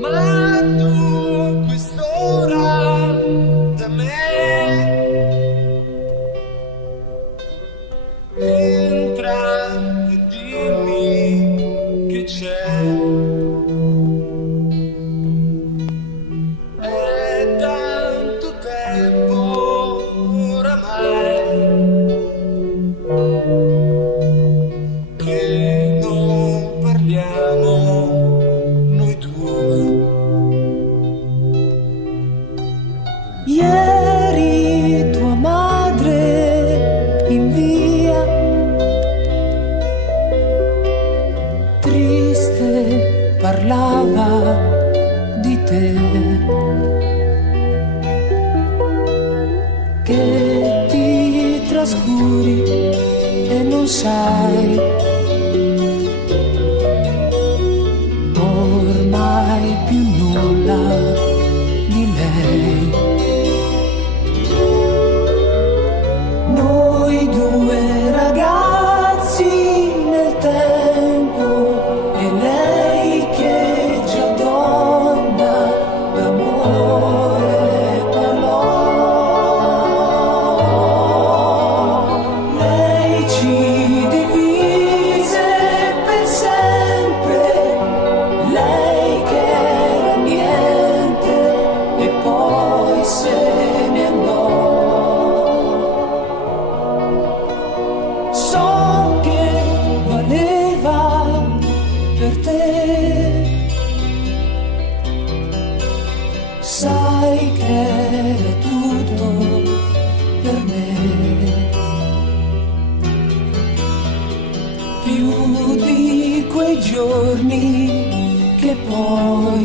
Ma tu quest'ora da me entra e dimmi che c'è. È tanto tempo oramai che non parliamo noi due. Ieri tua madre in via, triste parlava di te, che ti trascuri e non sai ormai più nulla di lei. Noi due ragazzi nel tempo e lei che già donna d'amore parlò. Lei ci divise per sempre, lei che era niente e poi se ne andò. So che valeva per te, sai che era tutto per me, più di quei giorni che poi